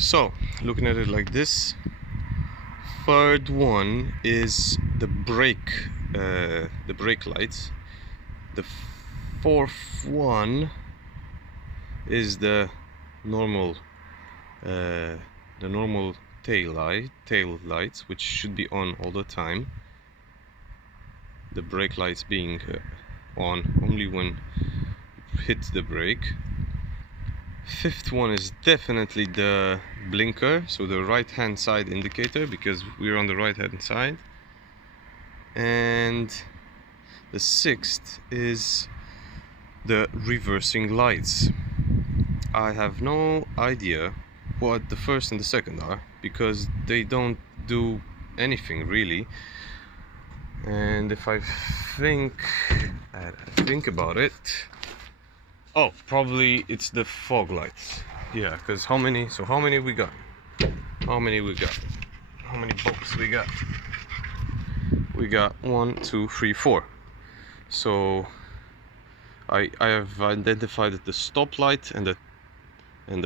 So, looking at it like this, third one is the brake lights. The fourth one is the normal tail lights, which should be on all the time. The brake lights being on only when you hit the brake. Fifth one is definitely the blinker, so the right hand side indicator, because we're on the right hand side. And the sixth is the reversing lights. I have no idea what the first and the second are, because they don't do anything really. And if I think about it, oh, probably it's the fog lights. Yeah, because how many we got? How many bulbs we got? We got 1, 2, 3, 4. So I have identified the stop light and the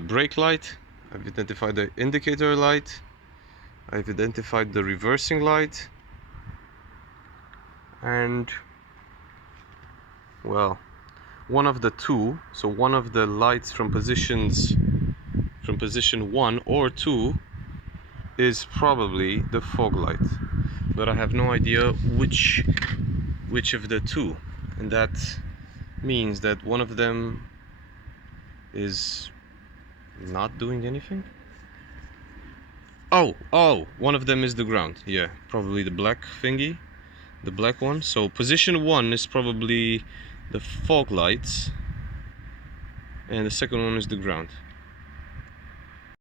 brake light. I've identified the indicator light. I've identified the reversing light. And well, one of the two, so one of the lights from position 1 or 2 is probably the fog light, but I have no idea which of the two, and that means that one of them is not doing anything. Oh, one of them is the ground. Yeah, probably the black thingy, the black one. So position 1 is probably the fog lights, and the second one is the ground.